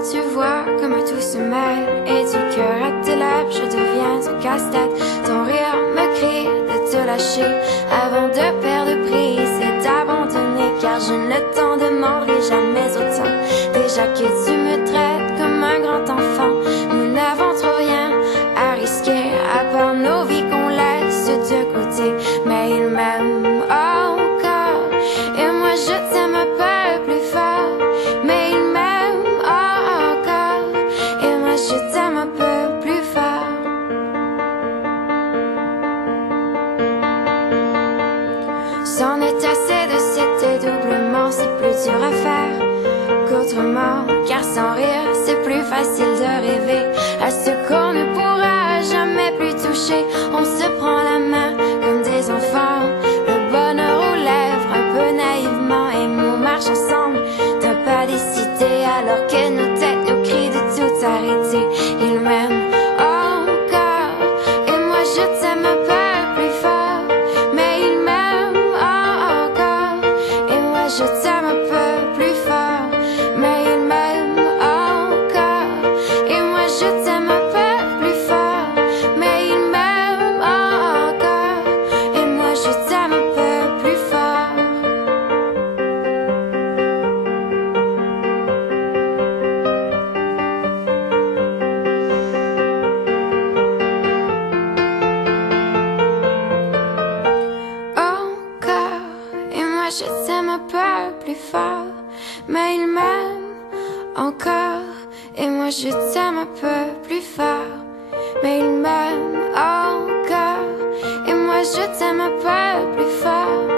Alors tu vois comme tout se mêle, et du cœur à tes lèvres je deviens un casse-tête. Ton rire me crie de te lâcher avant de perdre prise et d'abandonner, car je ne t'en demanderai jamais autant. Déjà que tu me traites comme un grand enfant, nous n'avons trop rien à risquer à part nos vies qu'on laisse de côté. Mais il m'aime encore et moi je t'aime un peu plus fort. Mais il m'aime encore et moi je t'aime un peu plus fort. C'en est assez de cet dédoublement, c'est plus dur à faire qu'autrement, car sans rire c'est plus facile de rêver à ce qu'on ne pourra jamais plus toucher. On se prend la main comme des enfants, le bonheur aux lèvres un peu naïvement, et on marche ensemble d'un pas décidé alors que nos têtes nous crient de tout arrêter. Il m'aime encore et moi je t'aime un peu plus fort. Mais il m'aime encore et moi je t'aime un peu plus fort. Mais il m'aime encore et moi je t'aime un peu plus fort. Mais il m'aime encore et moi je t'aime un peu plus fort. Encore et moi je t'aime un peu plus fort. Mais il m'aime encore et moi je t'aime un peu plus fort. Mais il m'aime encore et moi je t'aime un peu plus fort.